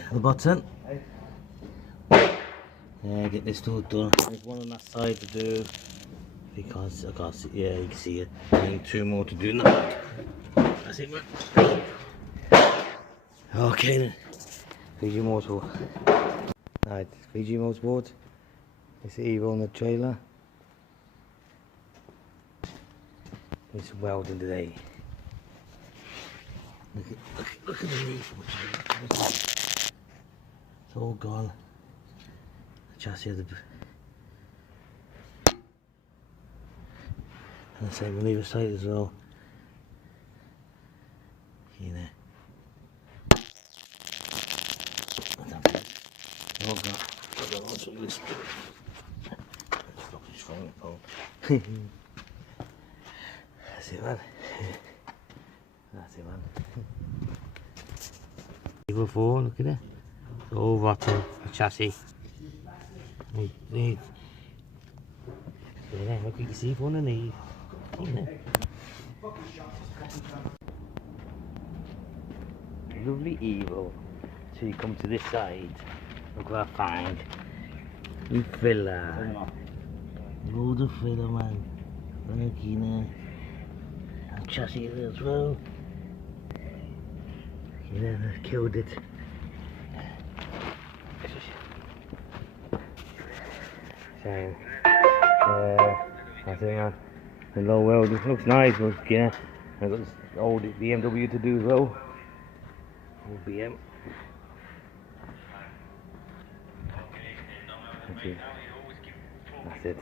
Okay, the button. Yeah, get this tool done. There's one on that side to do. You can't see, I can't see. Yeah, you can see it. I need 2 more to do in the back. That's it, man. Okay then. VG Motorsport. Right, VG Motorsport. It's the Evo on the trailer. It's welding today. Look at the leaf. It's all gone. The chassis of the... And the same on the other side as well. You know. Oh god. That's it, man. That's it, man. Evo4, look at it. It's all rotten, the chassis. Yeah, look, you can see from underneath. Yeah. Lovely Evo. So you come to this side. Look what I find. You filler. Load of filler, man. Look, you know. And chassis as well. You know, they've killed it. So, that's it, man. The low weld, it looks nice, but yeah, I've got this old BMW to do as well. Old BM. Okay. That's it.